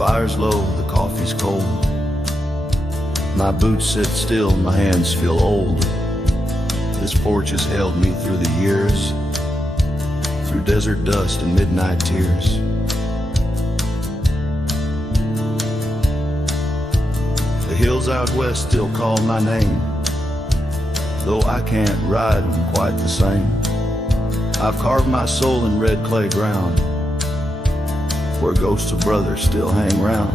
fire's low, the coffee's cold. My boots sit still, my hands feel old. This porch has held me through the years, through desert dust and midnight tears. The hills out west still call my name, though I can't ride them quite the same. I've carved my soul in red clay ground, where ghosts of brothers still hang round.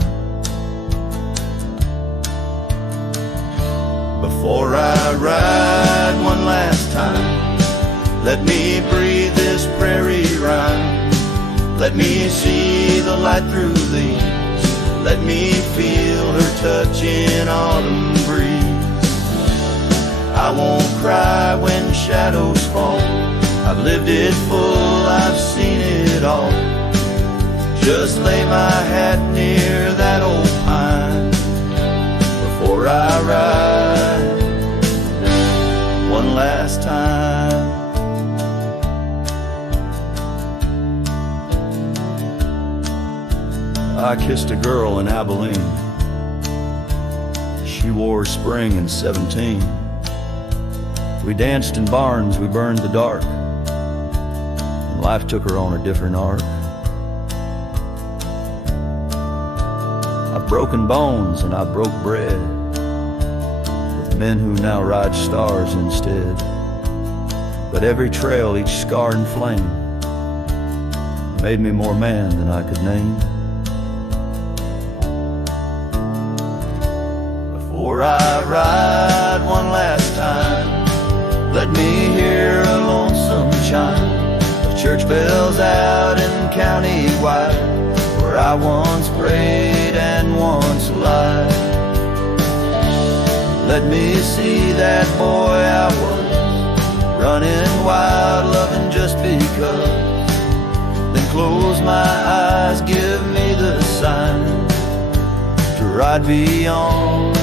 Before I ride one last time, let me breathe this prairie rhyme. Let me see the light through these. Let me feel her touch in autumn breeze. I won't cry when shadows fall. I've lived it full, I've seen it all. Just lay my hat near that old pine before I ride one last time. I kissed a girl in Abilene. She wore spring in 17. We danced in barns, we burned the dark, and life took her on a different arc. I've broken bones and I broke bread with men who now ride stars instead. But every trail, each scar and flame made me more man than I could name. Before I ride one last time, let me hear a lonesome chime of church bells out in county wide, where I once prayed and once lied. Let me see that boy I was, running wild, loving just because. Then close my eyes, give me the sign to ride beyond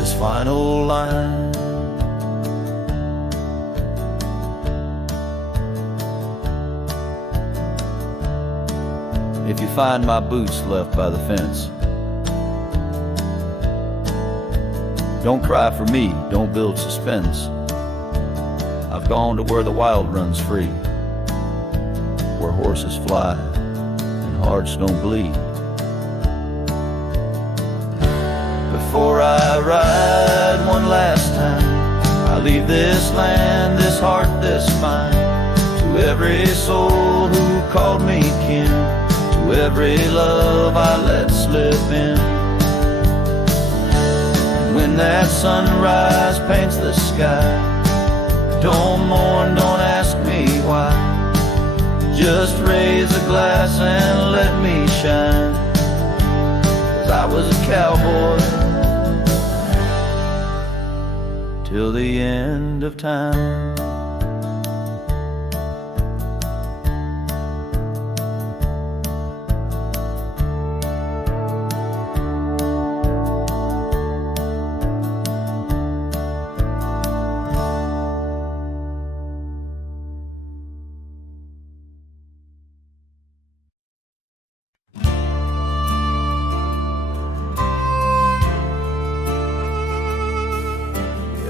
this final line. If you find my boots left by the fence, don't cry for me, don't build suspense. I've gone to where the wild runs free, where horses fly and hearts don't bleed. Before I ride one last time, I leave this land, this heart, this mind, to every soul who called me kin, to every love I let slip in. When that sunrise paints the sky, don't mourn, don't ask me why. Just raise a glass and let me shine, 'cause I was a cowboy till the end of time.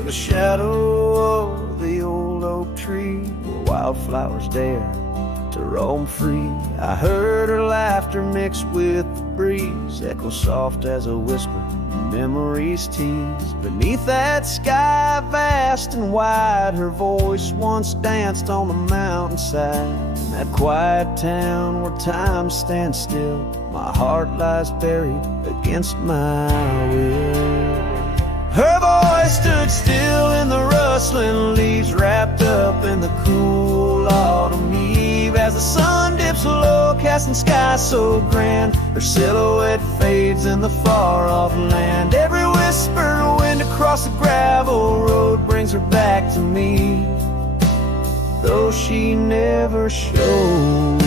The shadow of the old oak tree, where wildflowers dare to roam free. I heard her laughter mixed with the breeze, echo soft as a whisper, memories tease. Beneath that sky vast and wide, her voice once danced on the mountainside. In that quiet town where time stands still, my heart lies buried against my will. Her voice stood still in the rustling leaves, wrapped up in the cool autumn eve. As the sun dips low, casting sky so grand, her silhouette fades in the far-off land. Every whisper wind across the gravel road brings her back to me, though she never showed.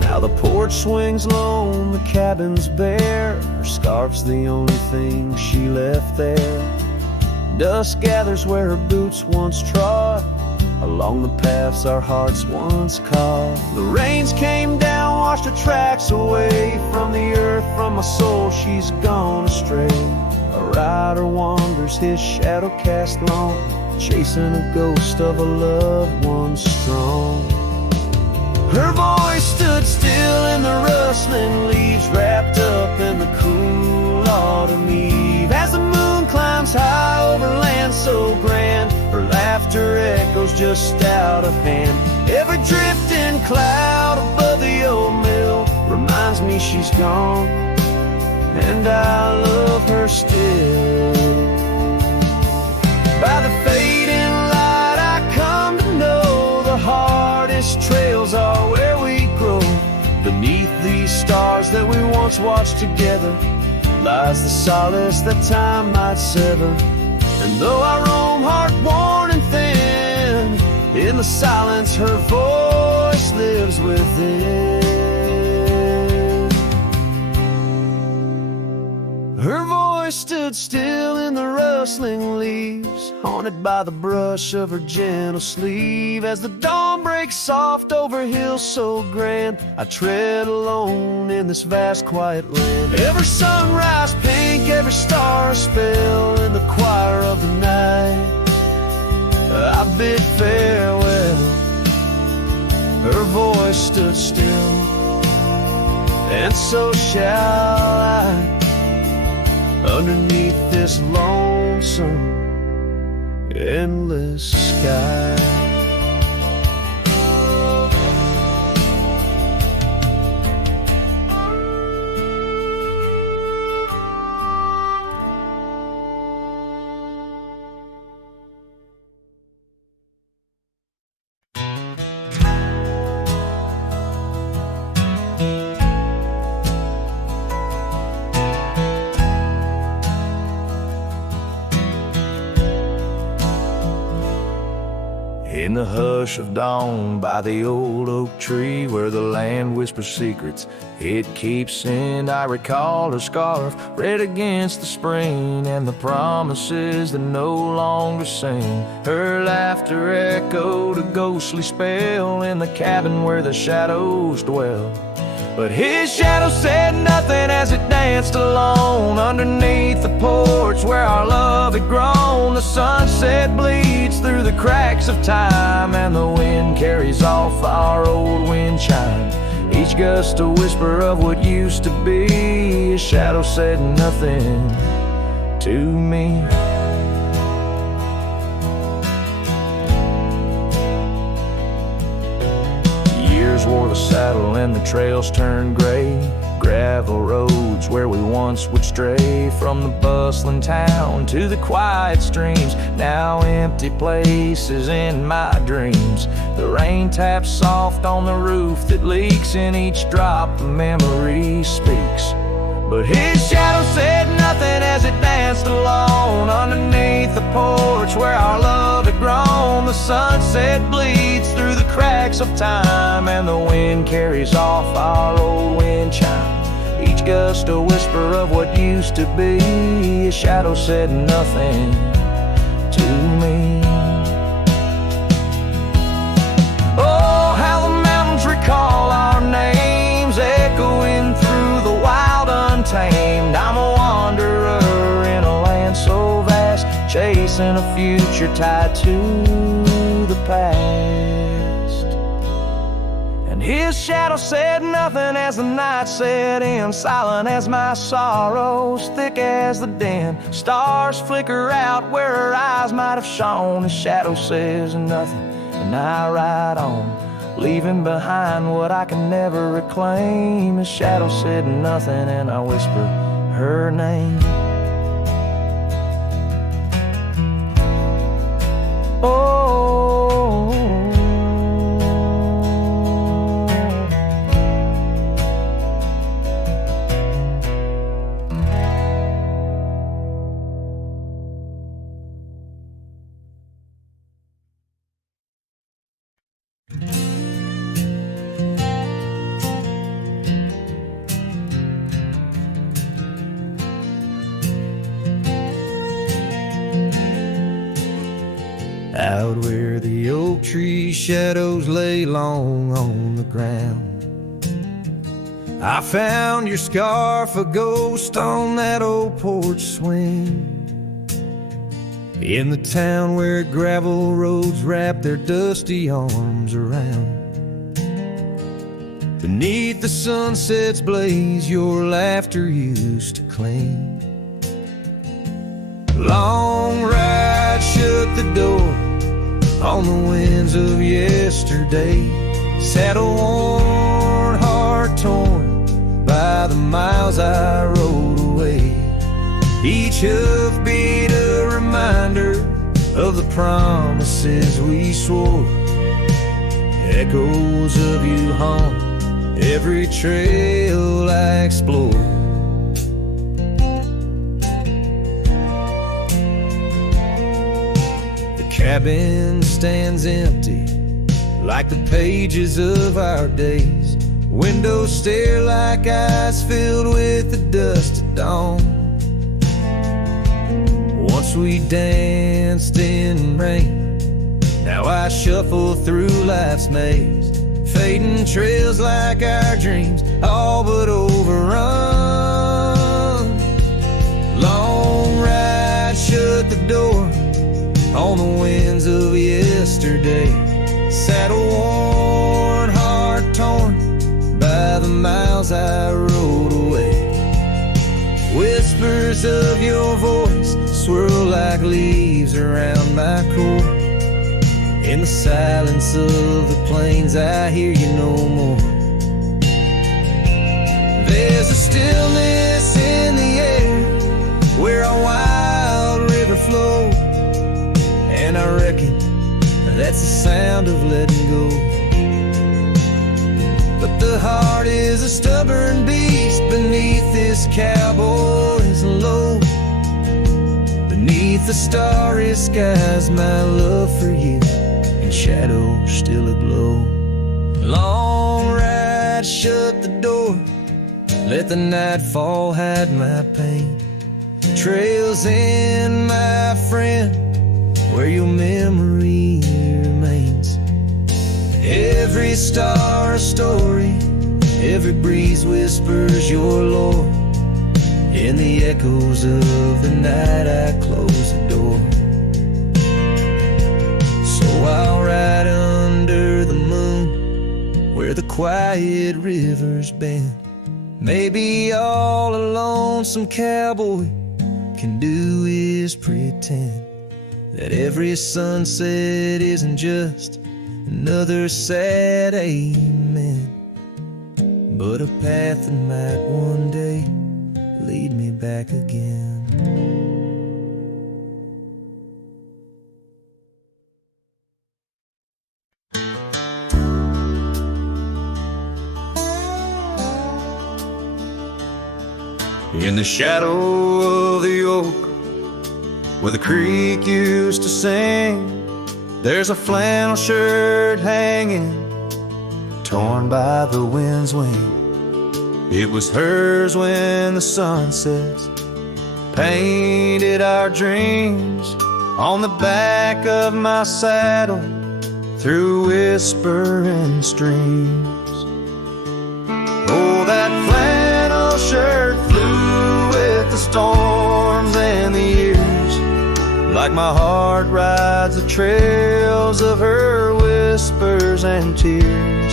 Now the porch swings lone, the cabin's bare. Her scarf's the only thing she left there. Dust gathers where her boots once trod, along the paths our hearts once called. The rains came down, washed her tracks away from the earth, from my soul she's gone astray. A rider wanders, his shadow cast long, chasing a ghost of a loved one strong. Her voice stood still in the rustling leaves, wrapped up in the cool autumn eve. As the moon climbs high over land so grand, her laughter echoes just out of hand. Every drifting cloud above the old mill reminds me she's gone, and I love her still. By the fading light I come to know the hardest trails are where we grow. Beneath these stars that we once watched together lies the solace that time might sever. And though I roam heart-worn and thin, in the silence her voice lives within. Her voice stood still in the rustling leaves, haunted by the brush of her gentle sleeve. As the dawn breaks soft over hills so grand, I tread alone in this vast quiet land. Every sunrise pink, every star a spell, in the choir of the night I bid farewell. Her voice stood still, and so shall I, underneath this lonesome, endless sky. In the hush of dawn by the old oak tree, where the land whispers secrets it keeps in, I recall her scarf red against the spring, and the promises that no longer sing. Her laughter echoed a ghostly spell in the cabin where the shadows dwell. But his shadow said nothing as it danced alone underneath the porch where our love had grown. The sunset bleeds through the cracks of time, and the wind carries off our old wind chime. Each gust a whisper of what used to be. His shadow said nothing to me. Wore the saddle and the trails turned gray, gravel roads where we once would stray, from the bustling town to the quiet streams, now empty places in my dreams. The rain taps soft on the roof that leaks, in each drop a memory speaks. But his shadow said nothing as it danced alone underneath the porch where our love had grown. The sunset bleeds through the cracks of time, and the wind carries off our old wind chime. Each gust a whisper of what used to be. His shadow said nothing to me. Oh, how the mountains recall our names, echoing through the wild untamed. I'm a wanderer in a land so vast, chasing a future tied to the past. And his shadow said nothing as the night set in, silent as my sorrows, thick as the din. Stars flicker out where her eyes might have shone. His shadow says nothing, and I ride on, leaving behind what I can never reclaim. His shadow said nothing, and I whispered her name. Oh, out where the oak tree shadows lay long on the ground. I found your scarf a ghost on that old porch swing, in the town where gravel roads wrap their dusty arms around. Beneath the sunset's blaze, your laughter used to cling. Long ride shut the door on the winds of yesterday. Saddle worn, heart torn by the miles I rode away. Each hoofbeat a reminder of the promises we swore. Echoes of you haunt every trail I explore. The cabin stands empty like the pages of our days. Windows stare like eyes filled with the dust of dawn. Once we danced in rain, now I shuffle through life's maze. Fading trails like our dreams, all but overrun. Long ride shut the door on the winds of yesterday. Saddle worn, heart torn by the miles I rode away. Whispers of your voice swirl like leaves around my core. In the silence of the plains, I hear you no more. There's a stillness in the air where a wild river flows, and I reckon that's the sound of letting go. But the heart is a stubborn beast beneath this cowboy's load. Beneath the starry skies, my love for you shadow still aglow. Long ride shut the door, let the nightfall hide my pain. Trails in, my friend, where your memory remains. Every star a story, every breeze whispers your lore. In the echoes of the night I close the door. I'll ride under the moon where the quiet rivers bend. Maybe all a lonesome cowboy can do is pretend that every sunset isn't just another sad amen, but a path that might one day lead me back again. In the shadow of the oak, where the creek used to sing, there's a flannel shirt hanging, torn by the wind's wing. It was hers when the sunsets painted our dreams on the back of my saddle through whispering streams. Oh, that flannel shirt flew with the storms and the years, like my heart rides the trails of her whispers and tears.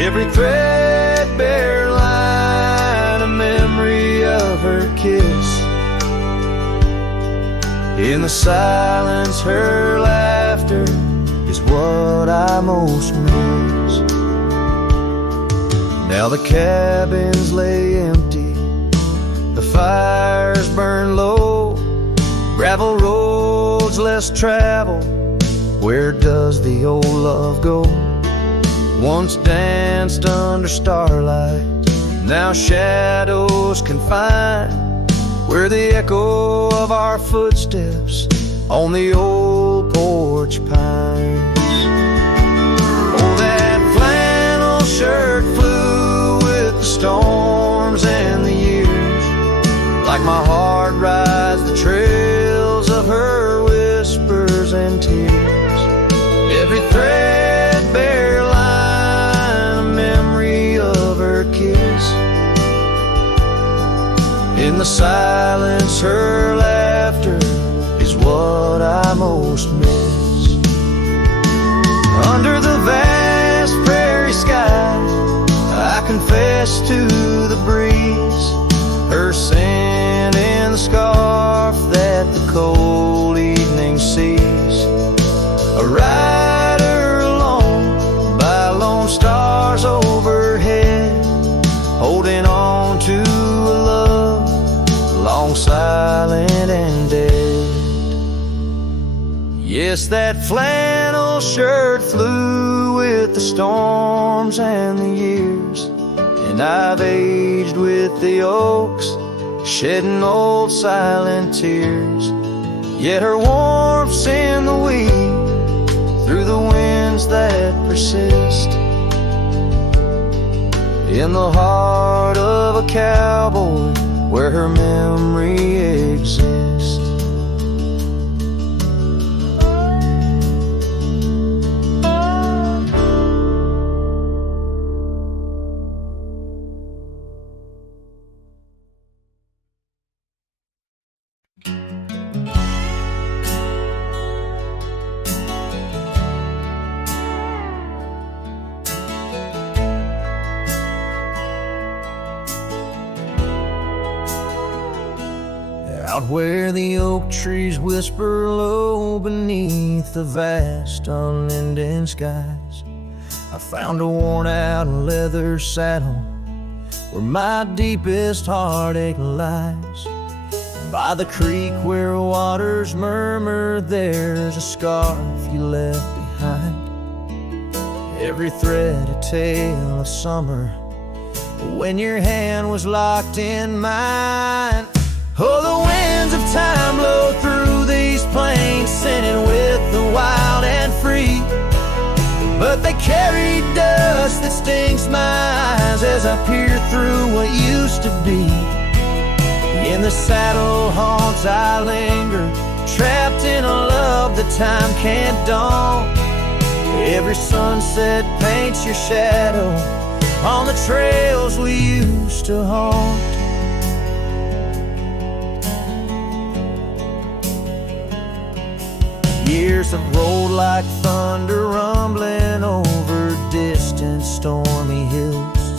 Every threadbare line, a memory of her kiss. In the silence, her laughter is what I most miss. Now the cabins lay empty, the fires burn low, gravel roads less traveled. Where does the old love go? Once danced under starlight, now shadows confine, where the echo of our footsteps on the old porch pines. Oh, that flannel shirt flew with the storms and the years, like my heart rides the trails of her whispers and tears. In the silence, her laughter is what I most miss. Under the vast prairie sky, I confess to the breeze, her scent in the scarf that the cold evening sees. A rider alone by lone stars overhead, holding on to a love long silent and dead. Yes, that flannel shirt flew with the storms and the years, and I've aged with the oaks, shedding old silent tears. Yet her warmth's in the weed, through the winds that persist, in the heart of a cowboy where her memory exists. Out where the oak trees whisper low beneath the vast unending skies, I found a worn-out leather saddle where my deepest heartache lies. By the creek where waters murmur, there's a scarf you left behind. Every thread a tale of summer when your hand was locked in mine. Oh, the winds of time blow through these plains, scented with the wild and free, but they carry dust that stings my eyes as I peer through what used to be. In the saddle haunts I linger, trapped in a love that time can't daunt. Every sunset paints your shadow on the trails we used to haunt. Years have rolled like thunder, rumbling over distant stormy hills.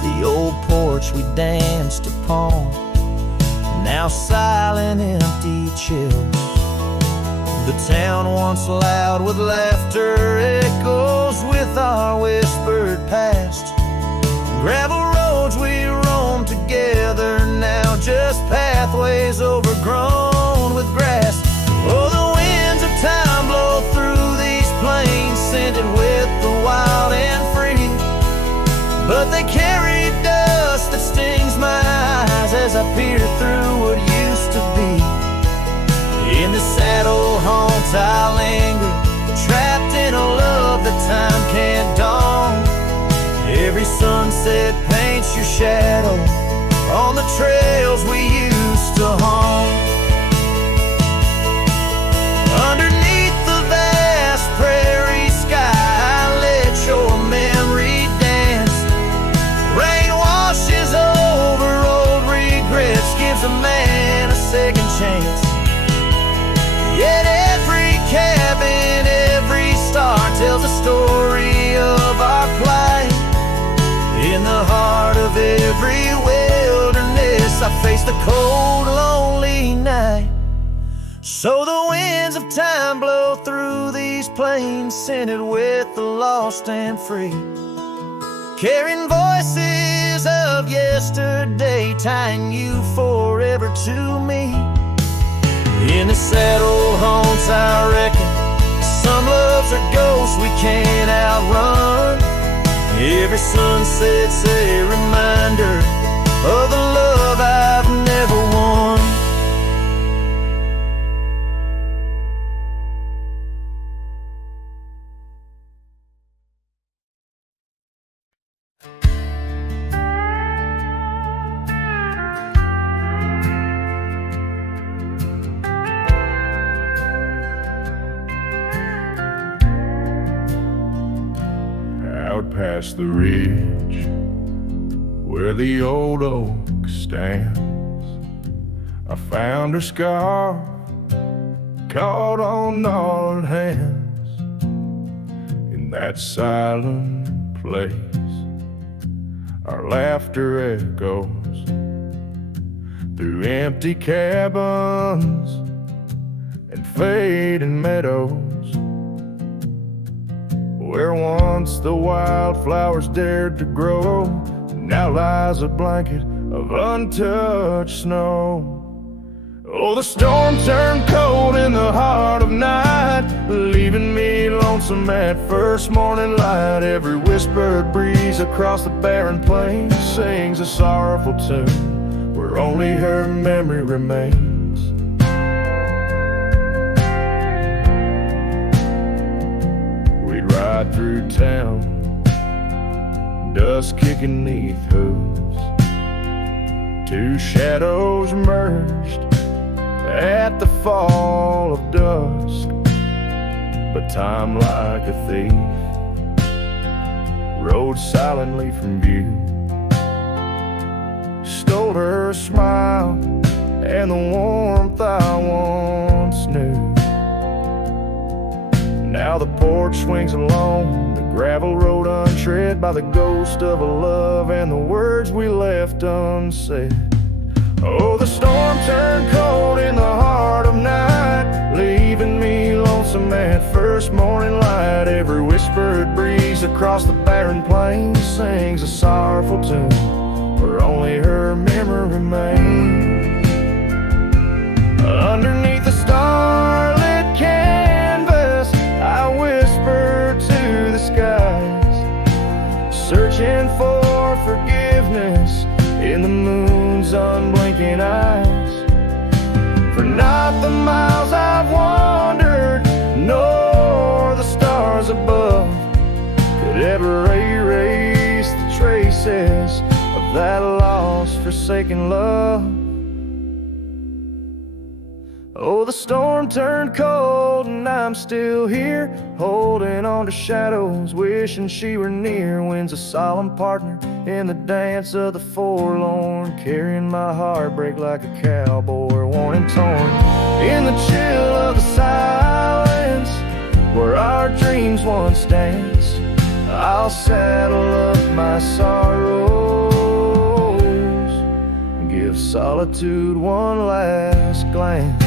The old porch we danced upon, now silent, empty chills. The town once loud with laughter echoes with our whispered past. Gravel roads we roamed together, now just pathways overgrown with grass. Oh, the winds of time blow through these plains, scented with the wild and free, but they carry dust that stings my eyes as I peer through what used to be. In the saddle haunts I linger, trapped in a love that time can't daunt. Every sunset paints your shadow on the trails we used to haunt. Underneath the vast prairie sky, I let your memory dance. Rain washes over old regrets, gives a man a second chance. Yet every cabin, every star tells a story of our plight. In the heart of every wilderness, I face the cold, lonely night. So the winds of time blow through these plains, scented with the lost and free, carrying voices of yesterday, tying you forever to me. In the saddle haunts I reckon, some loves are ghosts we can't outrun. Every sunset's a reminder of the love I've never won. Out past the ridge where the old oak stands, I found her scarf caught on gnarled hands in that silent place. Our laughter echoes through empty cabins and fading meadows, where once the wildflowers dared to grow, now lies a blanket of untouched snow. Oh, the storm turned cold in the heart of night, leaving me lonesome at first morning light. Every whispered breeze across the barren plains sings a sorrowful tune where only her memory remains. We'd ride through town, dust kicking 'neath hooves, two shadows merged at the fall of dusk. But time, like a thief, rode silently from view, stole her smile and the warmth I once knew. Now the porch swings alone, the gravel road untread by the ghost of a love and the words we left unsaid. Oh, the storm turned cold in the heart of night, leaving me lonesome at first morning light. Every whispered breeze across the barren plains sings a sorrowful tune where only her memory remains. Underneath the starlit canvas, I whisper to the skies, searching for forgiveness in the moon's unblinking eyes. For not the miles I've wandered, nor the stars above could ever erase the traces of that lost, forsaken love. Oh, the storm turned cold and I'm still here, holding on to shadows, wishing she were near. Wind's a solemn partner in the dance of the forlorn, carrying my heartbreak like a cowboy, worn and torn. In the chill of the silence, where our dreams once danced, I'll saddle up my sorrows and give solitude one last glance.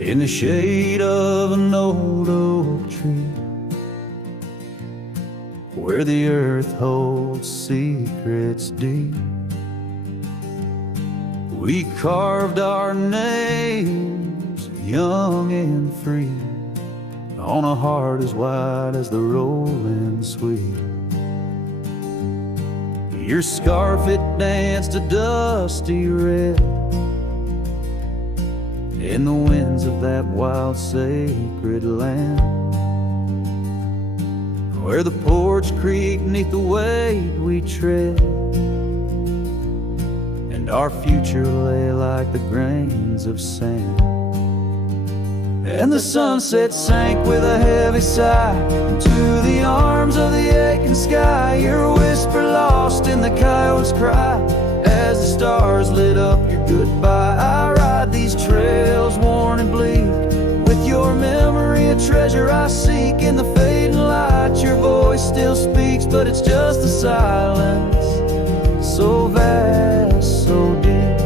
In the shade of an old oak tree, where the earth holds secrets deep, we carved our names, young and free, on a heart as wide as the rolling sweet. Your scarf, it danced a dusty red in the winds of that wild sacred land, where the porch creaked neath the weight we tread, and our future lay like the grains of sand. And the sunset sank with a heavy sigh into the arms of the aching sky, your whisper lost in the coyote's cry as the stars lit up your goodbye. I ride these trails worn and bleak, with your memory a treasure I seek. In the fading light your voice still speaks, but it's just the silence, so vast, so deep.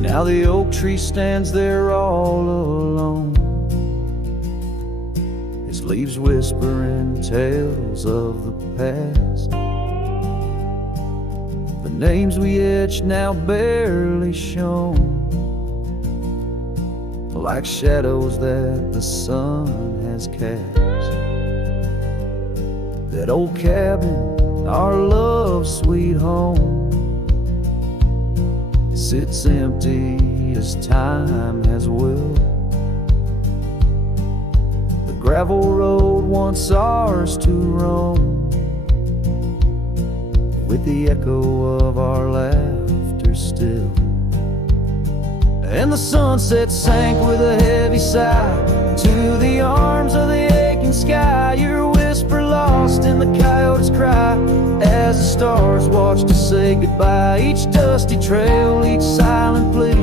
Now the oak tree stands there all alone, its leaves whispering tales of the past. The names we etched now barely shown, like shadows that the sun has cast. That old cabin, our love's sweet home, sits empty as time has willed, gravel road once ours to roam, with the echo of our laughter still. And the sunset sank with a heavy sigh into the arms of the aching sky. Your whisper lost in the coyote's cry as the stars watched us say goodbye. Each dusty trail, each silent plea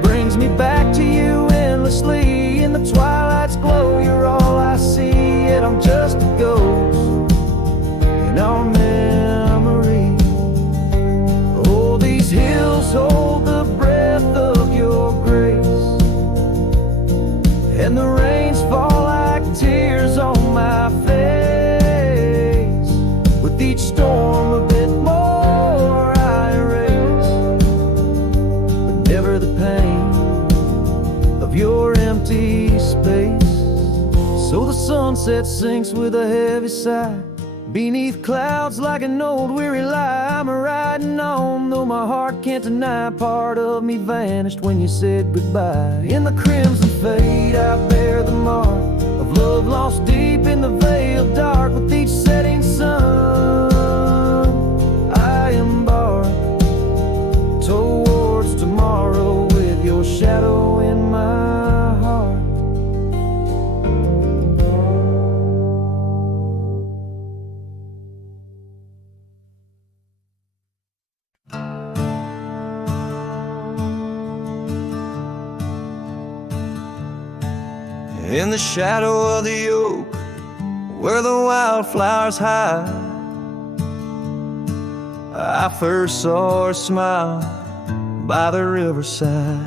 brings me back to you endlessly. In the twilight's glow, you're all I see, yet I'm just a ghost in our memory. Oh, these hills hold the breath of your grace, and the rains fall like tears on my face. With each storm a bit more I erase, but never the pain of your empty space. So the sunset sinks with a heavy sigh beneath clouds like an old weary lie. I'm riding on, though my heart can't deny part of me vanished when you said goodbye. In the crimson fade I bear the mark of love lost deep in the veil dark. With each setting sun I embark towards tomorrow with your shadow in my heart. In the shadow of the oak, where the wildflowers hide, I first saw her smile by the riverside.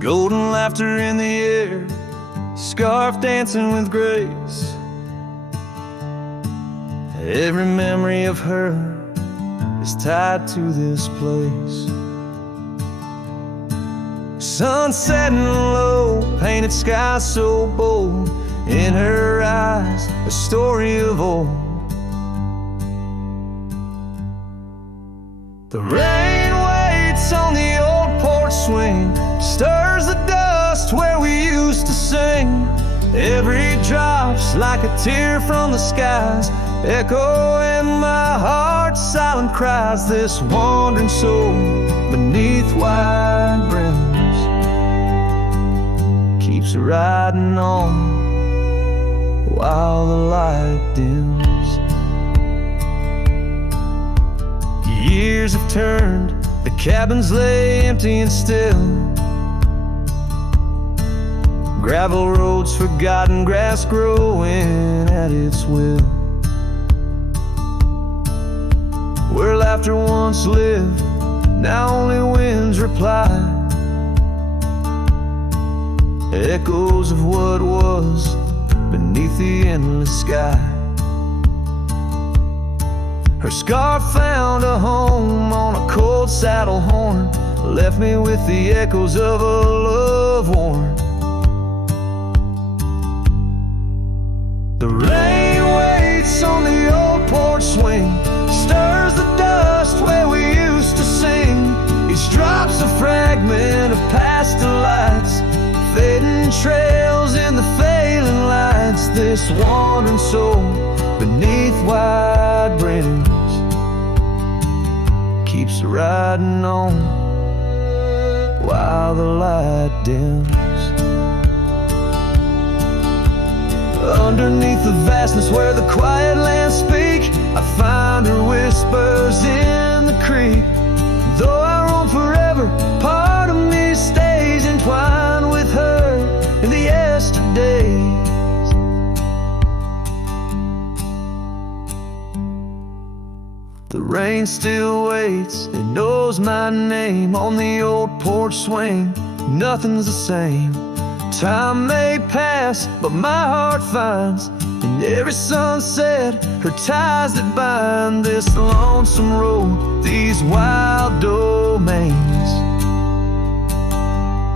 Golden laughter in the air, scarf dancing with grace. Every memory of her is tied to this place. Sun setting low, painted sky so bold, in her eyes a story of old. The rain waits on the old porch swing, stirs the dust where we used to sing. Every drop's like a tear from the skies, echo in my heart, silent cries. This wandering soul beneath wide brims keeps riding on while the light dims. Years have turned, the cabins lay empty and still. Gravel roads forgotten, grass growing at its will. Where laughter once lived, now only winds reply. Echoes of what was beneath the endless sky. Her scarf found a home on a cold saddle horn, left me with the echoes of a love worn. The rain waits on the old porch swing, stirs the dust where we used to sing. Each drop's a fragment of past delights, fading trails in the failing lights. This wandering soul beneath wide brims keeps riding on while the light dims. Underneath the vastness where the quiet lands speak, I find her whispers in the creek. Though I roam forever, part of me stays entwined with her in the yesterdays. The rain still waits, it knows my name on the old porch swing. Nothing's the same. Time may pass, but my heart finds in every sunset her ties that bind this lonesome road, these wild domains.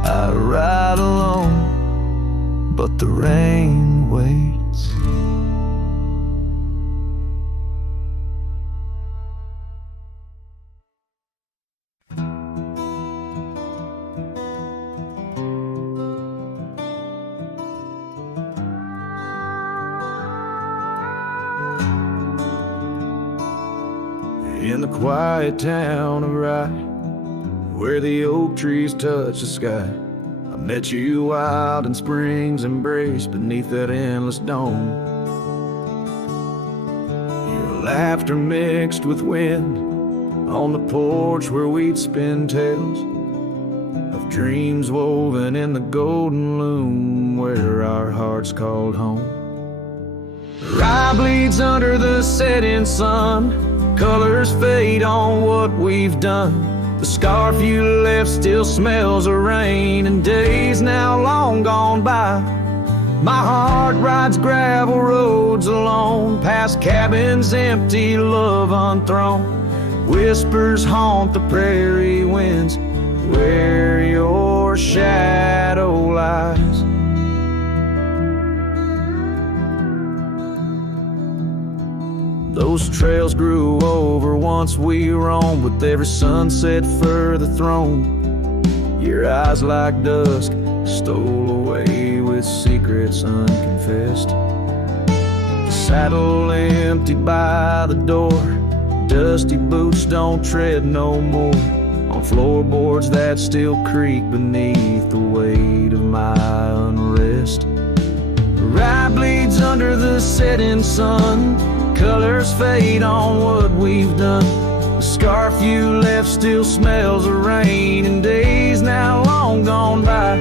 I ride alone, but the rain waits. in the quiet town of Rye, where the oak trees touch the sky. I met you wild in spring's embrace beneath that endless dome. Your laughter mixed with wind on the porch where we'd spin tales of dreams woven in the golden loom where our hearts called home. Rye bleeds under the setting sun, colors fade on what we've done. The scarf you left still smells of rain and days now long gone by. My heart rides gravel roads alone, past cabins empty, love unthrown. Whispers haunt the prairie winds where your shadow lies. Those trails grew over once we roamed, with every sunset further thrown. Your eyes like dusk stole away with secrets unconfessed. The saddle emptied by the door, dusty boots don't tread no more on floorboards that still creak beneath the weight of my unrest. Rye bleeds under the setting sun, colors fade on what we've done. The scarf you left still smells of rain and days now long gone by.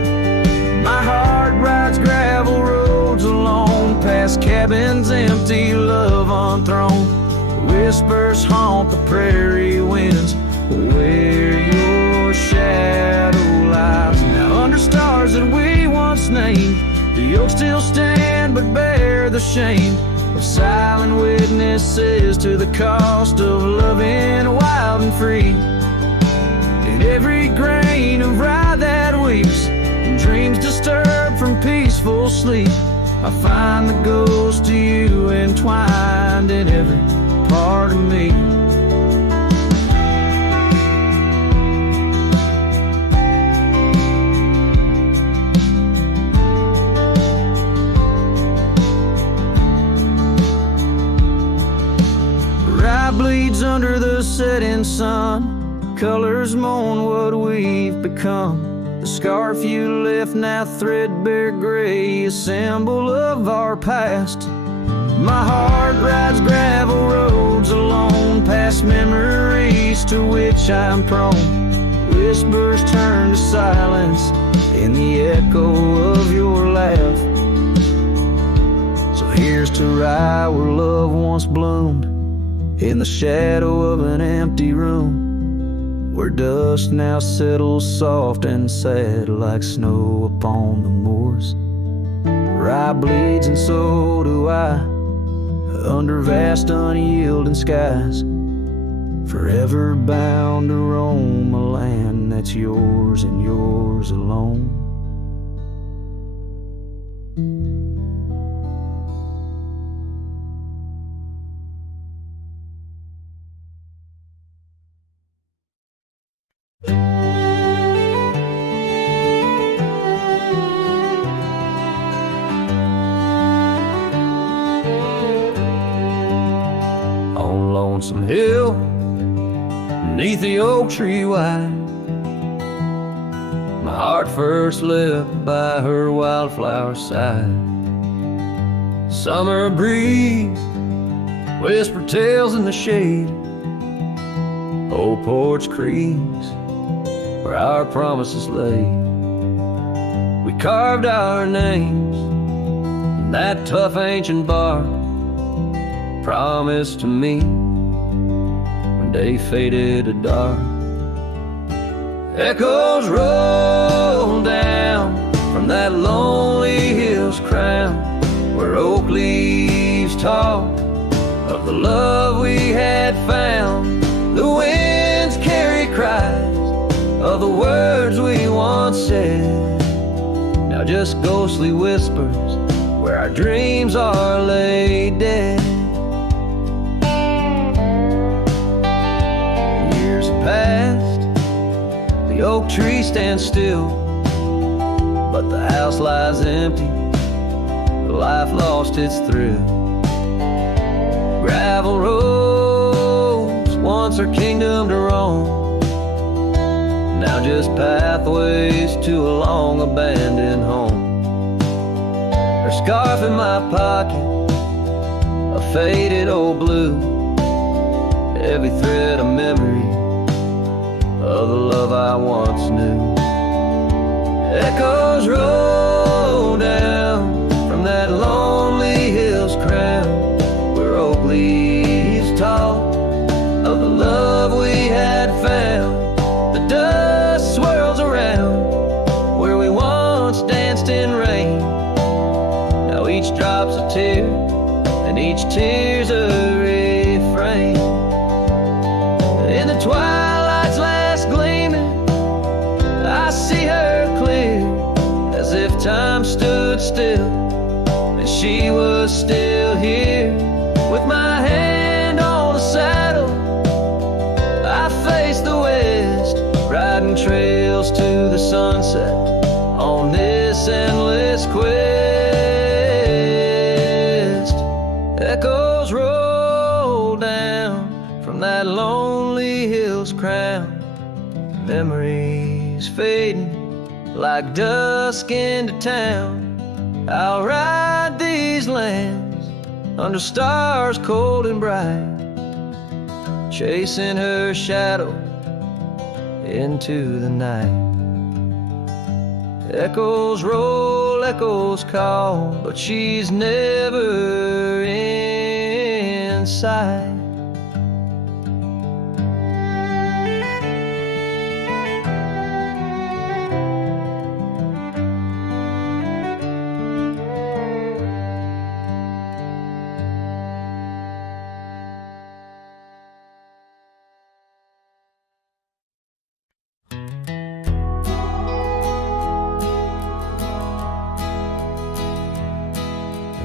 My heart rides gravel roads alone, past cabins empty, love unthrown. Whispers haunt the prairie winds where your shadow lies. Now under stars that we once named, the oaks still stand but bear the shame of silent witnesses to the cost of loving wild and free. In every grain of rye that weeps, and dreams disturbed from peaceful sleep, I find the ghost of you entwined in every part of me. Rye bleeds under the setting sun, colors mourn what we've become. The scarf you left now threadbare gray, a symbol of our past. My heart rides gravel roads alone, past memories to which I'm prone. Whispers turn to silence in the echo of your laugh. So here's to Rye where love once bloomed, in the shadow of an empty room, where dust now settles soft and sad like snow upon the moors. Rye bleeds and so do I, under vast unyielding skies, forever bound to roam a land that's yours and yours alone. On Lonesome Hill, beneath the oak tree wide, my heart first lived by her wildflower side. Summer breeze, whisper tales in the shade, old porch creaks where our promises lay. We carved our names in that tough ancient bark, promised to me when day faded to dark. Echoes roll down from that lonely hill's crown, where oak leaves talk of the love we had found. The winds carry cries of the words we once said, now just ghostly whispers where our dreams are laid dead. Years have passed, the oak tree stands still, but the house lies empty, life lost its thrill. Gravel roads once once her kingdom to roam, now just pathways to a long abandoned home. Her scarf in my pocket, a faded old blue, every thread a memory of the love I once knew. Echoes roll down from that lonely hill's crown, where oak leaves talk of the love we had found. The dust swirls around where we once danced in rain. Now each drop's a tear, and each tear's a refrain. In the twilight's last gleaming, I see her clear, as if time stood still and she was still here. With my hand on the saddle, I face the west, riding trails to the sunset on this endless quest. Echoes roll down from that lonely hill's crown, memories fading like dusk into town. I'll ride these lands under stars cold and bright, chasing her shadow into the night. Echoes roll, echoes call, but she's never in sight.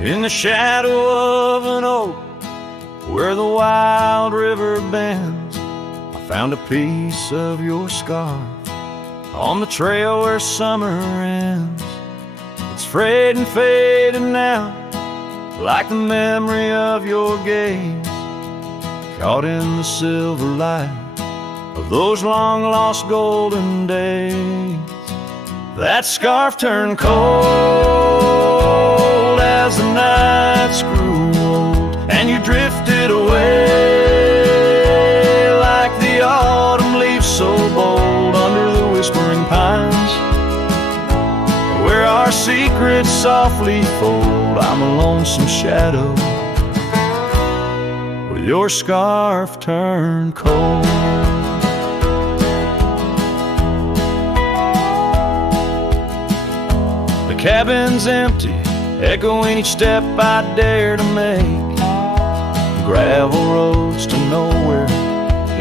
In the shadow of an oak, where the wild river bends, I found a piece of your scarf on the trail where summer ends. It's frayed and faded now, like the memory of your gaze, caught in the silver light of those long lost golden days. That scarf turned cold as the nights grew old, and you drifted away like the autumn leaves so bold under the whispering pines, where our secrets softly fold. I'm a lonesome shadow with your scarf turned cold. The cabin's empty, echoing each step I dare to make. Gravel roads to nowhere,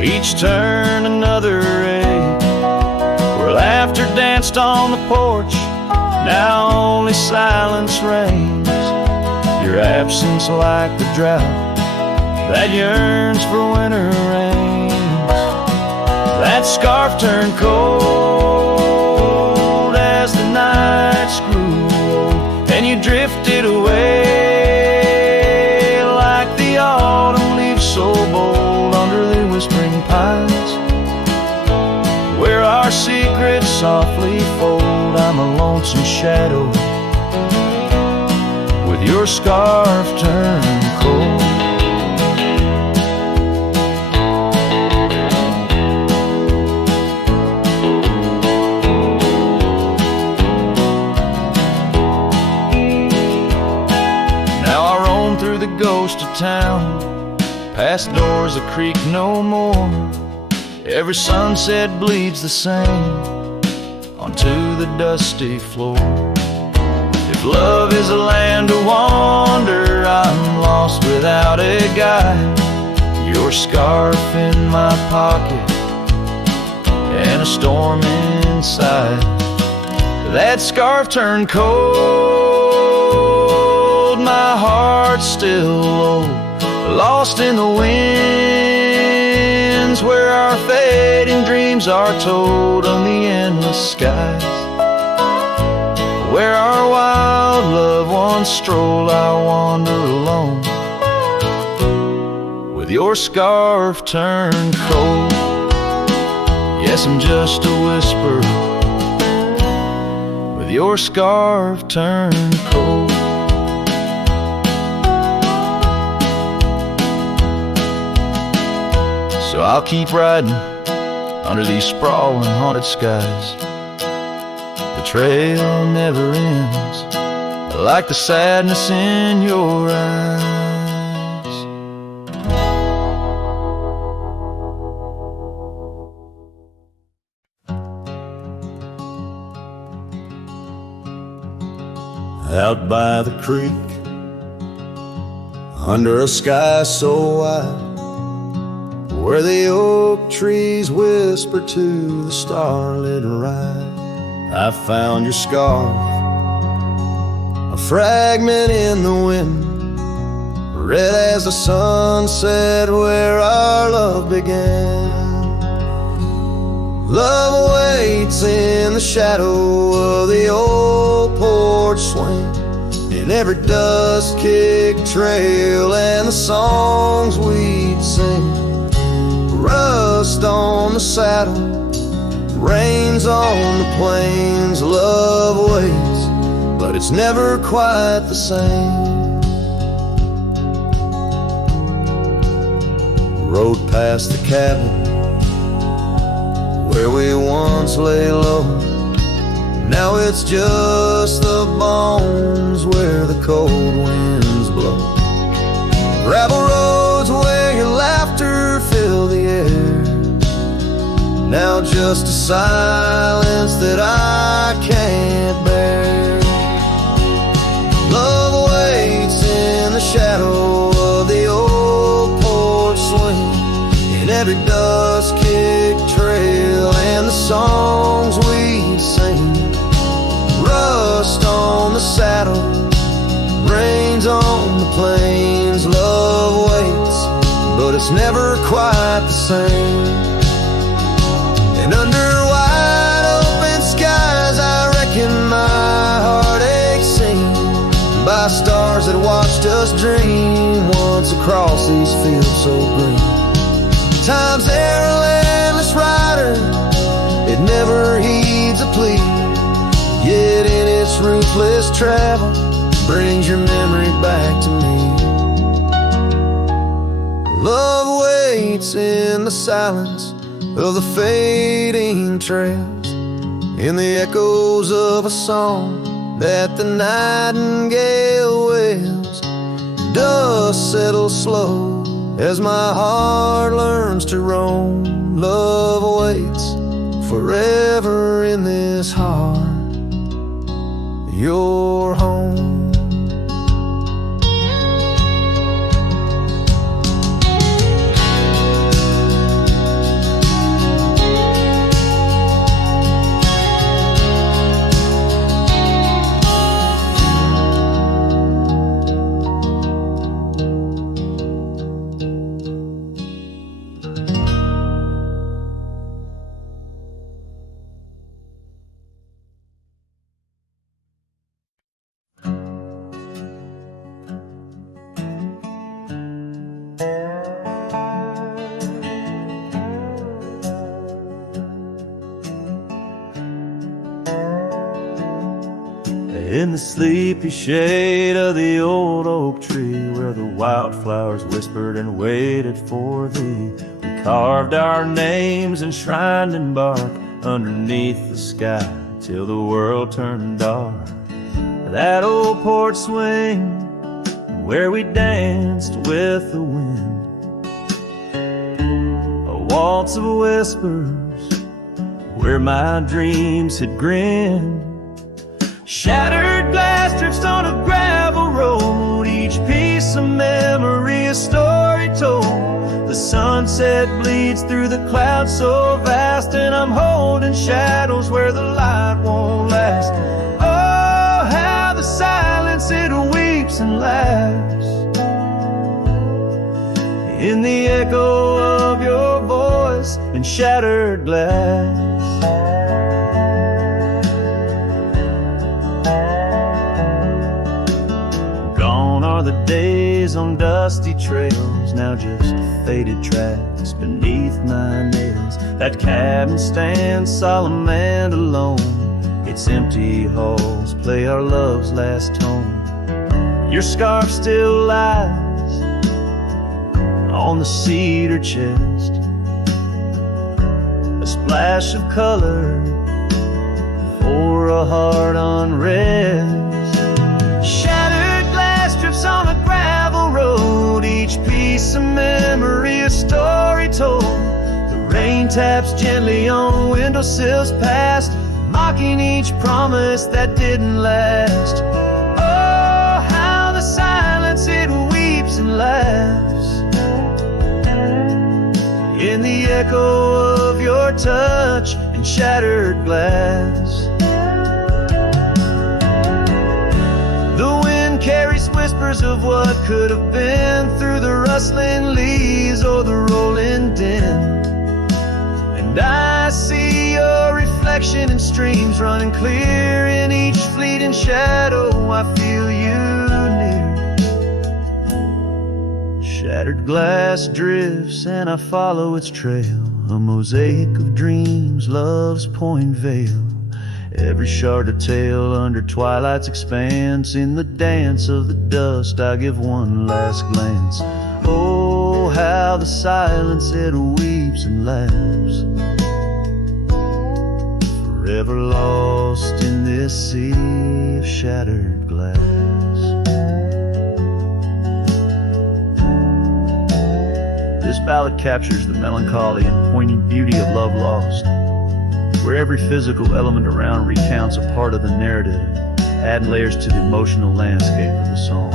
each turn another ache. Where laughter danced on the porch, now only silence reigns. Your absence like the drought that yearns for winter rains. That scarf turned cold as the nights grew old, and you drifted away like the autumn leaves so bold under the whispering pines, where our secrets softly fold. I'm a lonesome shadow with your scarf turned cold. Ghost of town, past doors that creak no more. Every sunset bleeds the same onto the dusty floor. If love is a land to wander, I'm lost without a guide. Your scarf in my pocket and a storm inside. That scarf turned cold, my heart's still low, lost in the winds, where our fading dreams are told on the endless skies. Where our wild loved ones stroll, I wander alone with your scarf turned cold. Yes, I'm just a whisper with your scarf turned cold. So I'll keep riding under these sprawling haunted skies. The trail never ends, like the sadness in your eyes. Out by the creek, under a sky so wide, where the oak trees whisper to the starlit ride, I found your scarf, a fragment in the wind, red as the sunset where our love began. Love waits in the shadow of the old porch swing, in every dust-kicked trail and the songs we'd sing. Rust on the saddle, rains on the plains. Love waits, but it's never quite the same. Rode past the cabin where we once lay low. Now it's just the bones where the cold winds blow. Gravel roads where your laughter filled the air. Now just a silence that I can't bear. Love waits in the shadow of the old porch swing, in every dust-kicked trail and the songs we sing. Rust on the saddle, rains on the plains. Love waits, but it's never quite the same. And under wide open skies, I reckon my heartache seen by stars that watched us dream once across these fields so green. Time's there a landless rider, it never heeds a plea, yet in its ruthless travel brings your memory back to me. Love waits in the silence of the fading trails, in the echoes of a song that the nightingale wails. Dust settles slow as my heart learns to roam. Love waits forever in this heart, your home. In the sleepy shade of the old oak tree, where the wildflowers whispered and waited for thee, we carved our names enshrined in bark underneath the sky till the world turned dark. That old porch swing where we danced with the wind, a waltz of whispers where my dreams had grinned. Shattered glass drifts on a gravel road, each piece of memory a story told. The sunset bleeds through the clouds so vast, and I'm holding shadows where the light won't last. Oh, how the silence it weeps and laughs in the echo of your voice and shattered glass. are the days on dusty trails, now just faded tracks beneath my nails. That cabin stands solemn and alone, its empty halls play our love's last tone. Your scarf still lies on the cedar chest, a splash of color for a heart unrest. Shattered glass drips on a gravel road, each piece a memory, a story told. The rain taps gently on windowsills past, mocking each promise that didn't last. Oh, how the silence it weeps and laughs in the echo of your touch and shattered glass. The wind carries whispers of what could have been through the rustling leaves or the rolling din. And I see your reflection in streams running clear in each fleeting shadow. I feel you near. Shattered glass drifts and I follow its trail, a mosaic of dreams, love's point veil. Every shard a tale under twilight's expanse. In the dance of the dust I give one last glance. Oh, how the silence it weeps and laughs, forever lost in this sea of shattered glass. This ballad captures the melancholy and poignant beauty of love lost, where every physical element around recounts a part of the narrative, adding layers to the emotional landscape of the song.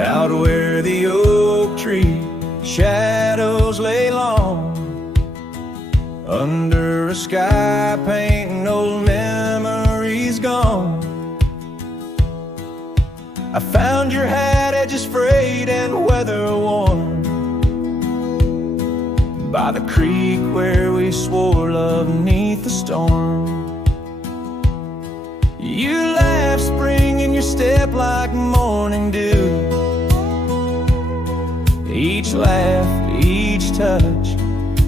Out where the oak tree shadows lay long, under a sky painting old memories gone, I found your hat edges frayed and weather worn, by the creek where we swore love neath the storm. You laughed spring in your step like morning dew, each laugh, each touch,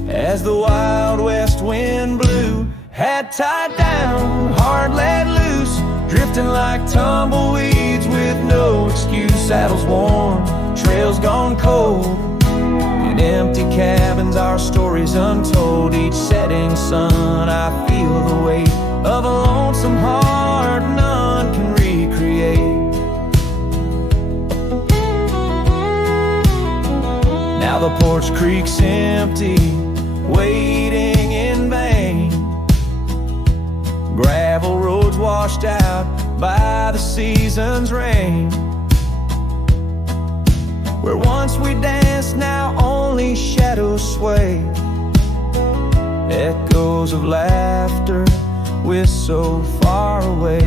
as the wild west wind blew. Hat tied down, heart let loose, drifting like tumbleweeds with no excuse. Saddles worn, trails gone cold, in empty cabins our stories untold. Each setting sun I feel the weight of a lonesome heart none can recreate. Now the porch creak's empty, waiting in vain. Gravel roads washed out by the season's rain. Where once we danced, now only shadows sway. Echoes of laughter we're so far away.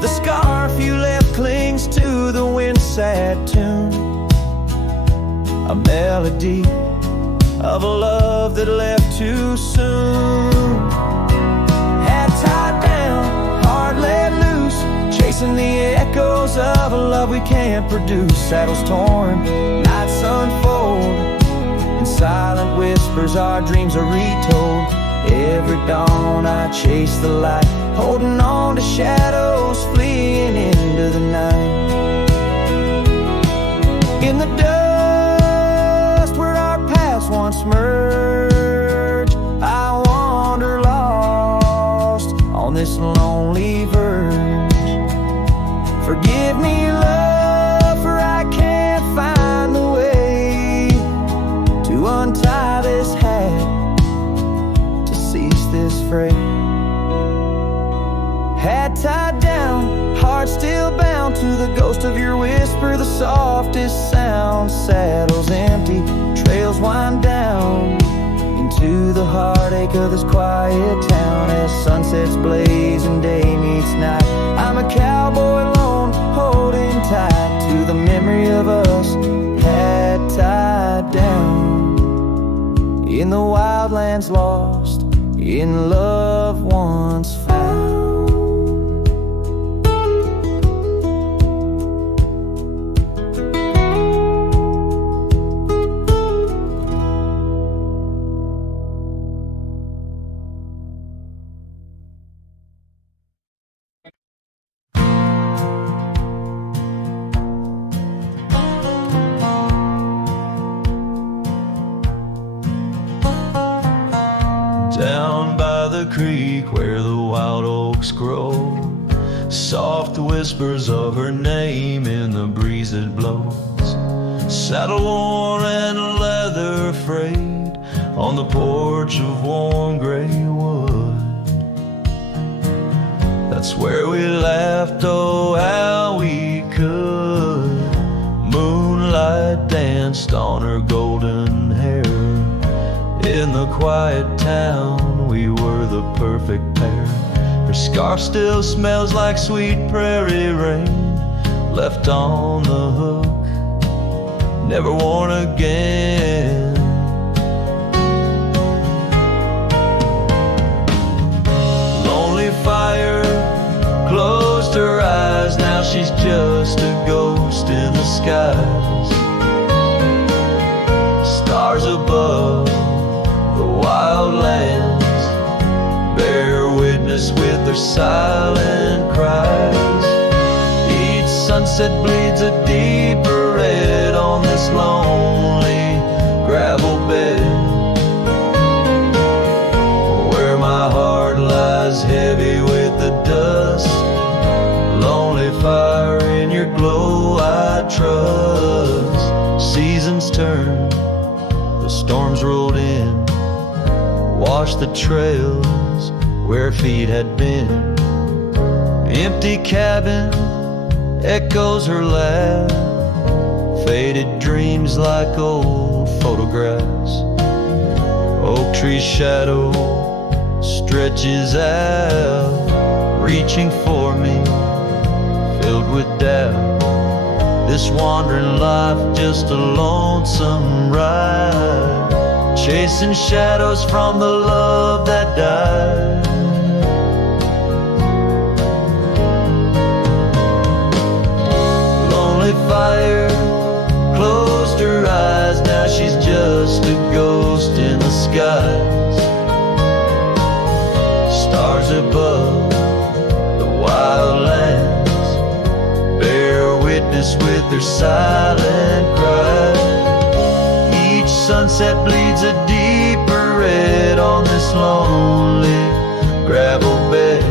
The scarf you left clings to the wind's sad tune, a melody of a love that left too soon. Hat tied down, heart let loose, chasing the echoes of a love we can't produce. Saddles torn, nights unfold, in silent whispers our dreams are retold. Every dawn I chase the light, holding on to shadows fleeing into the night. In the dust where our paths once merged, I wander lost on this lonely verge. Forgive me, love, for I can't find the way to untie this hat, to cease this fray. Hat tied down, heart still bound to the ghost of your whisper, the softest sound. Saddles empty, trails wind down into the heartache of this quiet town as sunsets blaze and day meets night. I'm a cowboy alone, holding tight to the memory of us had tied down in the wildlands, lost in love once found. Down by the creek where the wild oaks grow, soft whispers of her name in the breeze that blows. Saddle worn and leather frayed on the porch of warm gray wood. That's where we laughed, oh how we could. Moonlight danced on her golden hair. In the quiet town, we were the perfect pair. Her scarf still smells like sweet prairie rain, left on the hook, never worn again. Lonely fire closed her eyes, now she's just a ghost in the skies. Stars above the wildlands bear witness with their silent cries. Each sunset bleeds a deeper red on this lonely gravel bed, where my heart lies heavy with the dust. Lonely fire, in your glow I trust. Seasons turn, the storms rolled in, washed the trails where feet had been. Empty cabin echoes her laugh, faded dreams like old photographs. Oak tree shadow stretches out, reaching for me, filled with doubt. This wandering life just a lonesome ride, chasing shadows from the love that died. Lonely fire closed her eyes, now she's just a ghost in the skies. Stars above the wildlands bear witness with their silent cries. Each sunset bleeds a deeper red on this lonely gravel bed,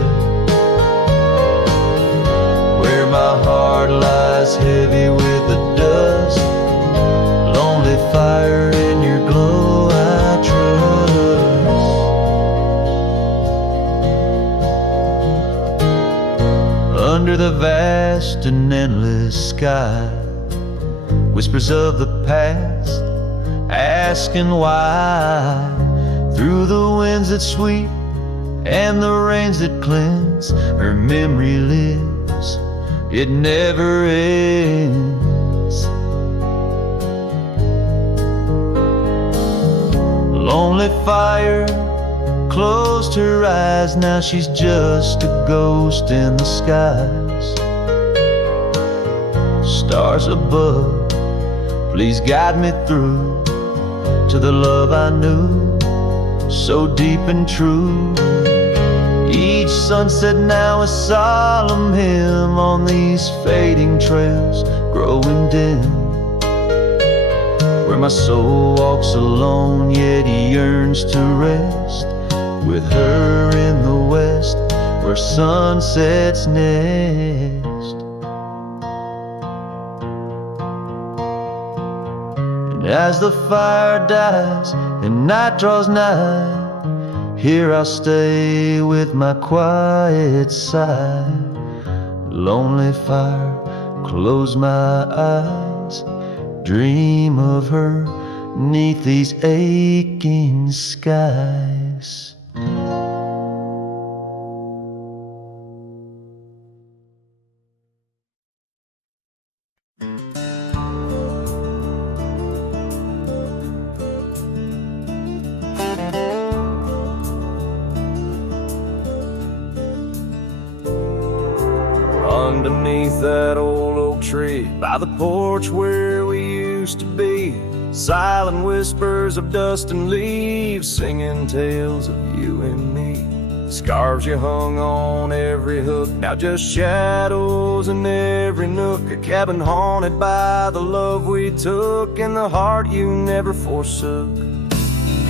where my heart lies heavy with the dust. Lonely fire, in your glow I trust. Under the vast and endless sky, whispers of the past asking why. Through the winds that sweep and the rains that cleanse, her memory lives, it never ends. Lonely fire closed her eyes, now she's just a ghost in the skies. Stars above, please guide me through to the love I knew, so deep and true. Each sunset now a solemn hymn on these fading trails growing dim, where my soul walks alone yet yearns to rest with her in the west, where sunsets nest. As the fire dies and night draws nigh, here I'll stay with my quiet sigh. Lonely fire, close my eyes, dream of her 'neath these aching skies. Underneath that old oak tree, by the porch where we used to be, silent whispers of dust and leaves, singing tales of you and me. Scarves you hung on every hook, now just shadows in every nook. A cabin haunted by the love we took, and the heart you never forsook.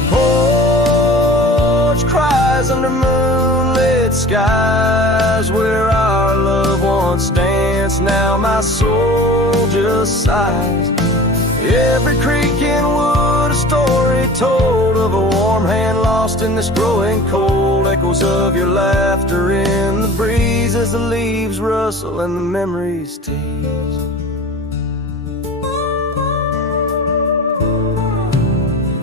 Porch cries under moonlit skies, where our love once danced, now my soul just sighs. Every creek and wood, a story told of a warm hand lost in this growing cold. Echoes of your laughter in the breeze as the leaves rustle and the memories tease.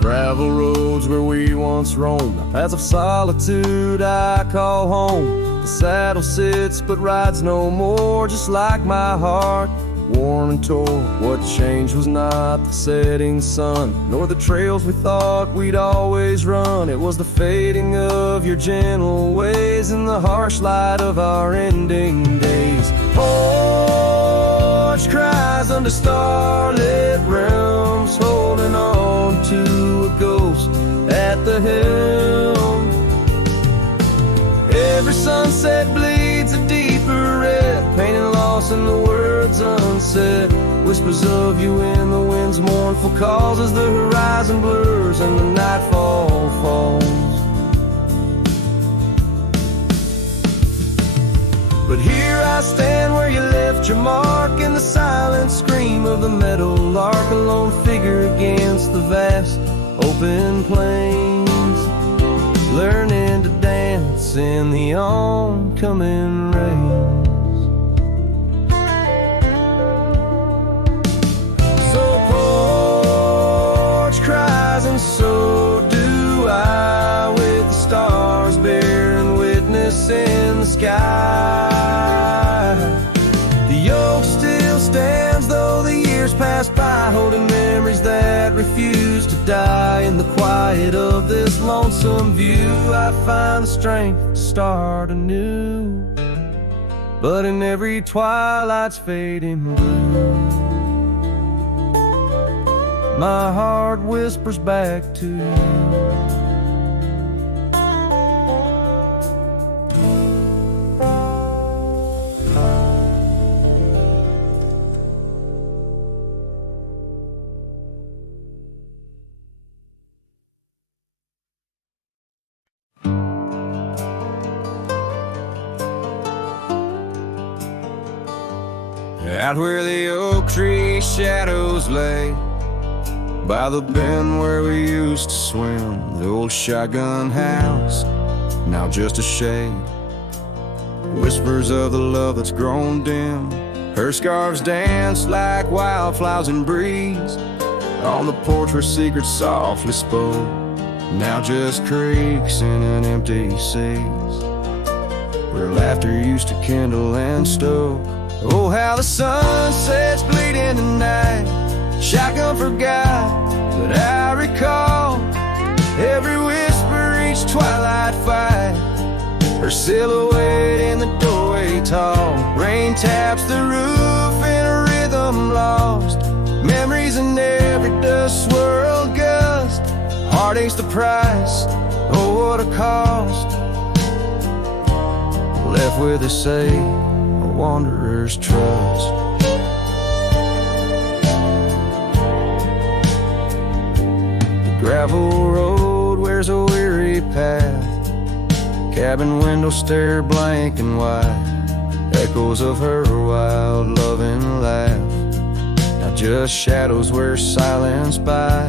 Gravel roads where we once roamed, paths of solitude I call home. The saddle sits but rides no more, just like my heart, worn and torn. What changed was not the setting sun, nor the trails we thought we'd always run. It was the fading of your gentle ways and the harsh light of our ending days. Porch cries under starlit realms, holding on to a ghost at the helm. Every sunset bleeds a deeper red, painting loss in the words unsaid. Whispers of you in the wind's mournful calls as the horizon blurs and the nightfall falls. But here I stand where you left your mark, in the silent scream of the meadowlark, a lone figure against the vast open plains, learning to dance in the oncoming rains. So porch cries and so do I, with the stars bearing witness in the sky. The oak still stands though the years pass by, holding memories that refuse to die. In the quiet of this lonesome view, I find the strength to start anew. But in every twilight's fading blue, my heart whispers back to you. Out where the oak tree shadows lay, by the bend where we used to swim, the old shotgun house, now just a shade. Whispers of the love that's grown dim, her scarves dance like wildflowers in breeze. On the porch where secrets softly spoke, now just creaks in an empty seas, where laughter used to kindle and stoke. Oh, how the sunsets bleed into night, shotgun forgot, but I recall every whisper, each twilight fight, her silhouette in the doorway tall. Rain taps the roof in a rhythm lost, memories in every dust swirled gust. Heartache's the price, oh what a cost, left with a say, a wanderer's trust. The gravel road wears a weary path, cabin window stare blank and white, echoes of her wild loving laugh, now just shadows where silence by.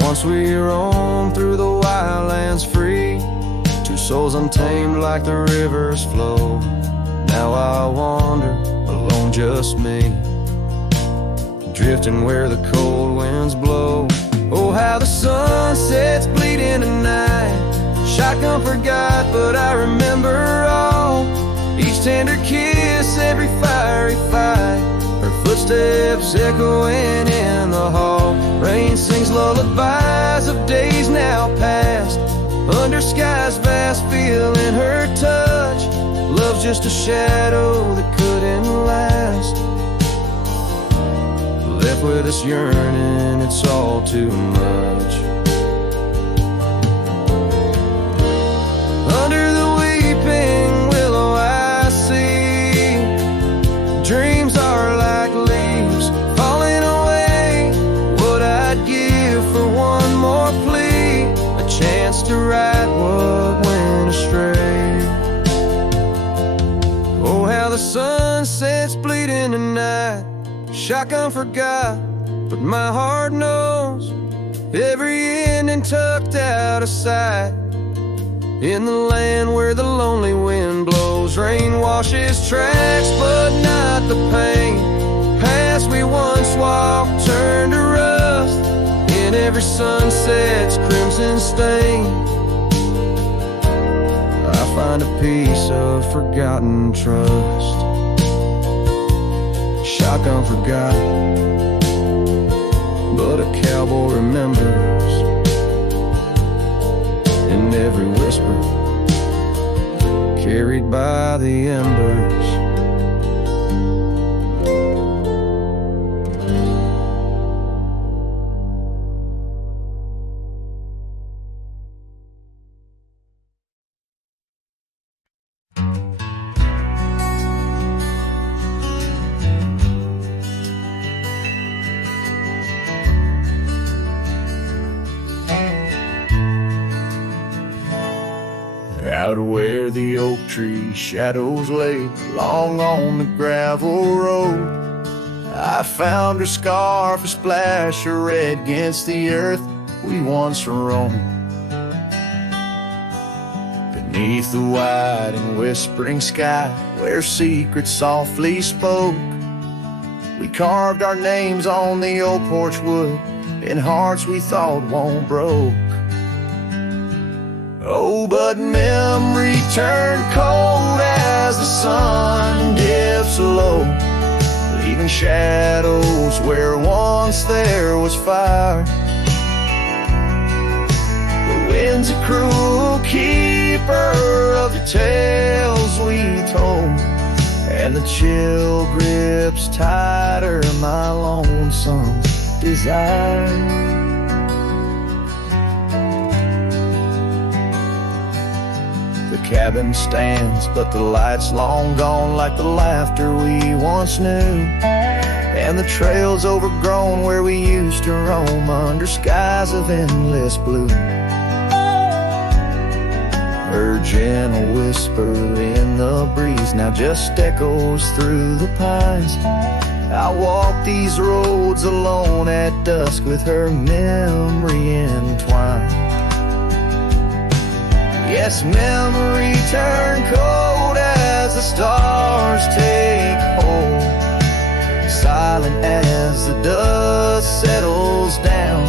Once we roam through the wildlands free, two souls untamed like the river's flow. Now I wander alone, just me, drifting where the cold winds blow. Oh, how the sunsets bleed in the night. Shotgun forgot, but I remember all. Each tender kiss, every fiery fight. Her footsteps echoing in the hall. Rain sings lullabies of days now past. Under skies vast, feeling her touch. Love's just a shadow that couldn't last. Left with us yearning, it's all too much. Under the weeping willow I see dreams are like leaves falling away. What I'd give for one more plea, a chance to right what went astray. Oh, how the sunsets bleed in the night. Shotgun forgot, but my heart knows every ending tucked out of sight. In the land where the lonely wind blows, rain washes tracks, but not the pain. Past we once walked turned to rust. In every sunset's crimson stain, I find a piece of forgotten trust. Shotgun forgot, but a cowboy remembers. In every whisper carried by the embers. Out where the oak tree shadows lay long on the gravel road, I found her scarf, a splash of red against the earth we once roamed. Beneath the wide and whispering sky, where secrets softly spoke, we carved our names on the old porch wood in hearts we thought won't broke. Oh, but memory turned cold as the sun dips low, leaving shadows where once there was fire. The wind's a cruel keeper of the tales we told, and the chill grips tighter my lonesome desire. The cabin stands, but the light's long gone, like the laughter we once knew, and the trail's overgrown where we used to roam under skies of endless blue. Her gentle whisper in the breeze now just echoes through the pines. I walk these roads alone at dusk with her memory entwined. Yes, memory turned cold as the stars take hold, silent as the dust settles down.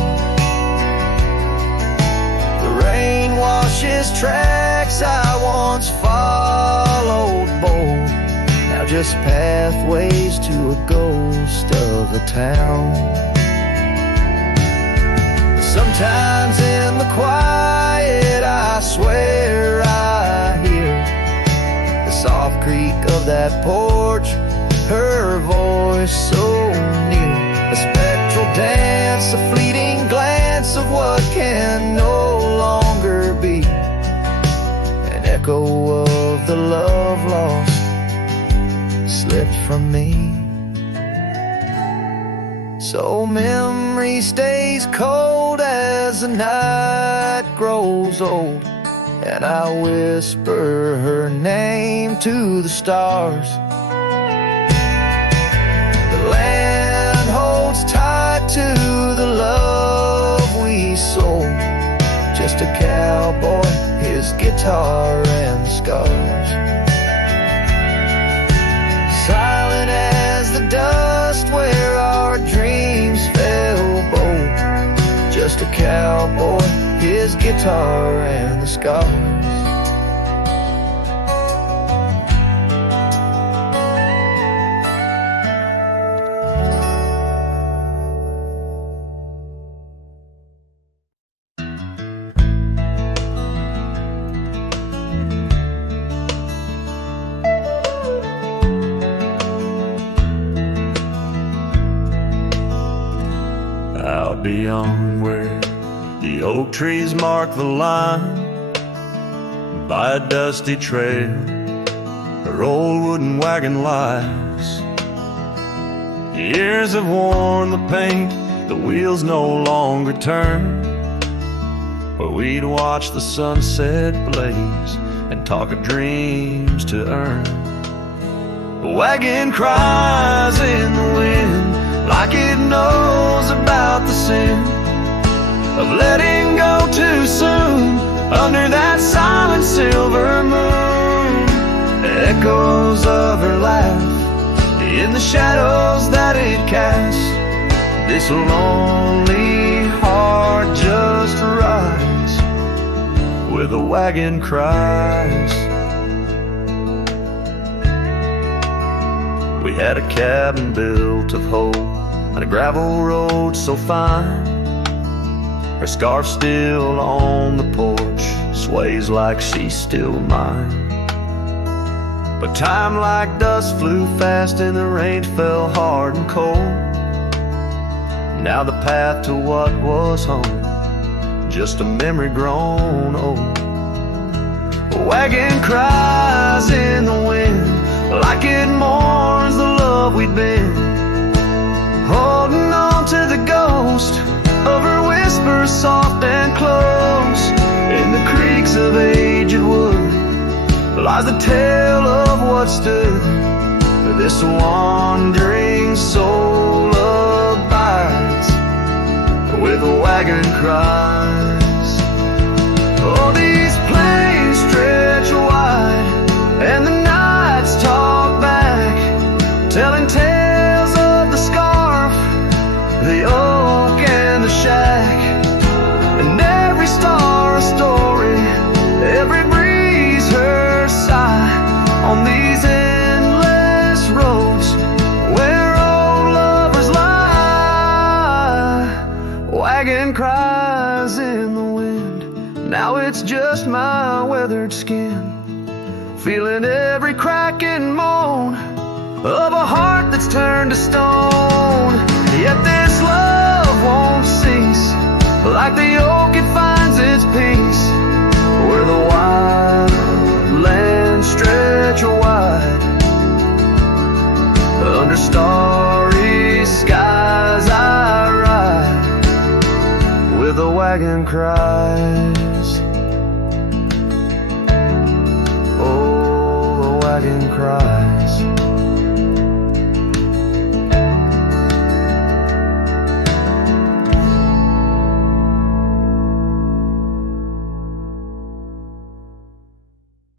The rain washes tracks I once followed bold, now just pathways to a ghost of a town. Sometimes in the quiet I swear I hear the soft creak of that porch, her voice so near, a spectral dance, a fleeting glance of what can no longer be, an echo of the love lost slipped from me. So memory stays cold as the night grows old, and I whisper her name to the stars. The land holds tight to the love we sold, just a cowboy, his guitar and scars. Silent as the dust where our dreams fell bold, just cowboy, his guitar and the scars. Out beyond where the oak trees mark the line, by a dusty trail where old wooden wagon lies. Years have worn the paint, the wheels no longer turn, where we'd watch the sunset blaze and talk of dreams to earn. The wagon cries in the wind like it knows about the sin of letting go too soon under that silent silver moon. Echoes of her laugh in the shadows that it casts. This lonely heart just rides where the wagon cries. We had a cabin built of hope and a gravel road so fine. Her scarf still on the porch sways like she's still mine. But time like dust flew fast and the rain fell hard and cold. Now the path to what was home, just a memory grown old. A wagon cries in the wind like it mourns the love we'd been, holding on to the ghost of her whisper soft and close. In the creaks of aged wood lies the tale of what stood this wandering soul abides where the wagon cries. Oh, these plains stretch wide and the nights talk back, telling tales of the scarf, the oak and the shack, and every star a story, every breeze her sigh on these endless roads where old lovers lie. Wagon cries in the wind, now it's just my weathered skin, feeling every crack and moan of a heart that's turned to stone. Yet this love won't cease, like the oak it finds its peace where the wild lands stretch wide. Under starry skies I ride where the wagon cries. Oh, the wagon cries.